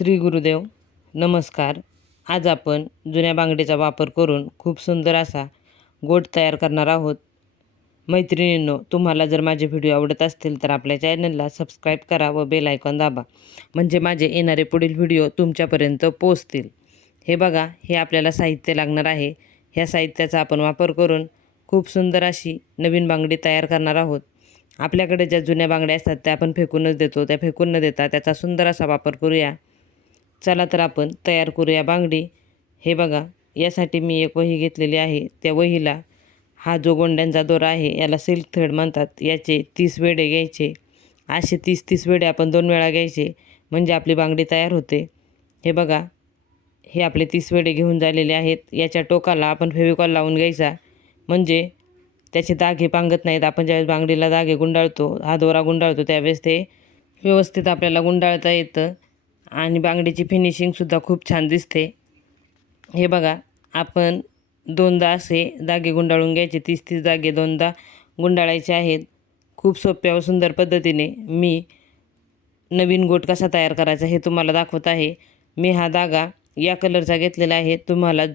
श्री गुरुदेव नमस्कार. आज आपण जुन्या बांगडीचा वापर करून खूप सुंदर असा गोट तयार करणार आहोत. मैत्रिणींनो तुम्हाला जर माझे व्हिडिओ आवडत असतील तर आपल्या चॅनलला सबस्क्राईब करा व बेल आयकॉन दाबा. म्हणजे माझे येणारे पुढील व्हिडिओ तुमच्यापर्यंत पोचतील हे बघा हे आपल्याला साहित्य लागणार आहे. ह्या साहित्याचा आपण वापर करून खूप सुंदर अशी नवीन बांगडी तयार करणार आहोत. आपल्याकडे ज्या जुन्या बांगड्या असतात त्या आपण फेकूनच देतो. त्या फेकून न देता त्याचा सुंदर असा वापर करूया. चला तर आपण तयार करूया बांगडी. हे बघा यासाठी मी एक वही घेतलेली आहे. त्या वहीला हा जो गोंड्यांचा दोरा आहे याला सिल्क थ्रेड म्हणतात. याचे तीस वेडे घ्यायचे. असे तीस तीस वेडे आपण दोन वेळा घ्यायचे म्हणजे आपली बांगडी तयार होते. हे बघा हे आपले तीस वेडे घेऊन झालेले आहेत. याच्या टोकाला आपण फेविकॉल लावून घ्यायचा. म्हणजे त्याचे दागे पांगत नाहीत. आपण ज्यावेळेस बांगडीला दागे गुंडाळतो हा दोरा गुंडाळतो त्यावेळेस ते व्यवस्थित आपल्याला गुंडाळता येतं. आणि बांगडीची फिनिशिंगसुद्धा खूप छान दिसते. हे बघा आपण दोनदा असे धागे गुंडाळून घ्यायचे. तीस तीस धागे दोनदा गुंडाळायचे आहेत. खूप सोप्या व सुंदर पद्धतीने मी नवीन गोट कसा तयार करायचा हे तुम्हाला दाखवत आहे. मी हा धागा या कलरचा घेतलेला आहे. तुम्हाला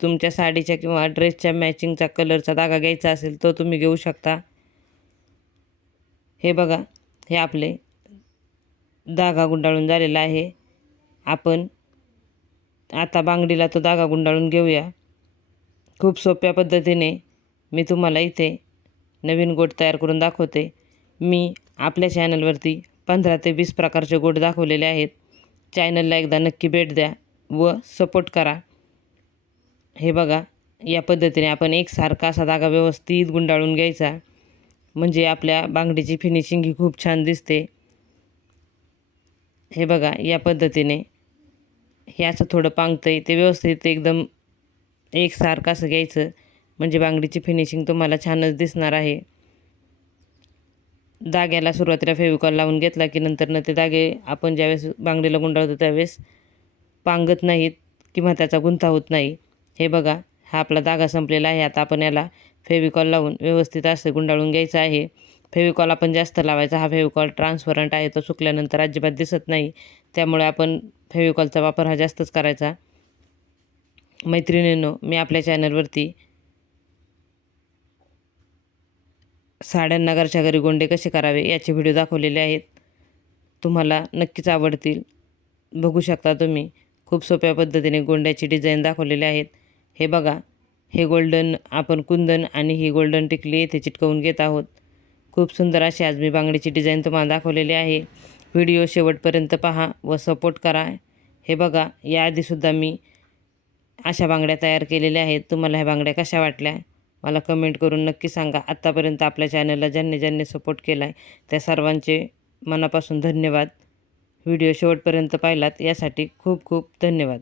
तुमच्या साडीच्या किंवा ड्रेसच्या मॅचिंगचा कलरचा धागा घ्यायचा असेल तो तुम्ही घेऊ शकता. हे बघा हे आपले धागा गुंडाळून झालेला आहे. आपण आता बांगडीला तो धागा गुंडाळून घेऊया. खूप सोप्या पद्धतीने मी तुम्हाला इथे नवीन गोट तयार करून दाखवते. मी आपल्या चॅनलवरती पंधरा ते वीस प्रकारचे गोट दाखवलेले आहेत. चॅनलला एकदा नक्की भेट द्या व सपोर्ट करा. हे बघा या पद्धतीने आपण एकसारखा असा धागा व्यवस्थित गुंडाळून घ्यायचा. म्हणजे आपल्या बांगडीची फिनिशिंग ही खूप छान दिसते. हे बघा या पद्धतीने हे असं थोडं पांगतं आहे ते व्यवस्थित एकदम एकसारखं असं घ्यायचं. म्हणजे बांगडीची फिनिशिंग तुम्हाला छानच दिसणार आहे. दाग्याला सुरुवातीला फेविकॉल लावून घेतला की नंतरनं ते दागे आपण ज्यावेळेस बांगडीला गुंडाळतो त्यावेळेस पांगत नाहीत किंवा त्याचा गुंता होत नाही. हे बघा हा आपला दागा संपलेला आहे. आता आपण याला फेविकॉल लावून व्यवस्थित असं गुंडाळून घ्यायचं आहे. फेविकॉल आपण जास्त लावायचा हा फेविकॉल ट्रान्सपरंट आहे तो सुकल्यानंतर अजिबात दिसत नाही. त्यामुळे आपण फेविकॉलचा वापर हा जास्तच करायचा. मैत्रिणींनो मी आपल्या चॅनलवरती साड्यांना घरच्या घरी गोंडे कसे करावे याचे व्हिडिओ दाखवलेले आहेत. तुम्हाला नक्कीच आवडतील. बघू शकता तुम्ही खूप सोप्या पद्धतीने गोंड्याची डिझाईन दाखवलेले आहेत. हे बघा हे गोल्डन आपण कुंदन आणि ही गोल्डन टिकली येथे चिटकवून घेत आहोत. खूप सुंदर अशी आज मी बांगडीची डिझाईन तुम्हाला दाखवलेली आहे. व्हिडिओ शेवटपर्यंत पहा व सपोर्ट करा. हे बघा याआधीसुद्धा मी अशा बांगड्या तयार केलेल्या आहेत. तुम्हाला ह्या बांगड्या कशा वाटल्या? मला कमेंट करून नक्की सांगा. आत्तापर्यंत आपल्या चॅनलला ज्यांनी ज्यांनी सपोर्ट केला आहे त्या सर्वांचे मनापासून धन्यवाद. व्हिडिओ शेवटपर्यंत पाहिलात यासाठी खूप खूप धन्यवाद.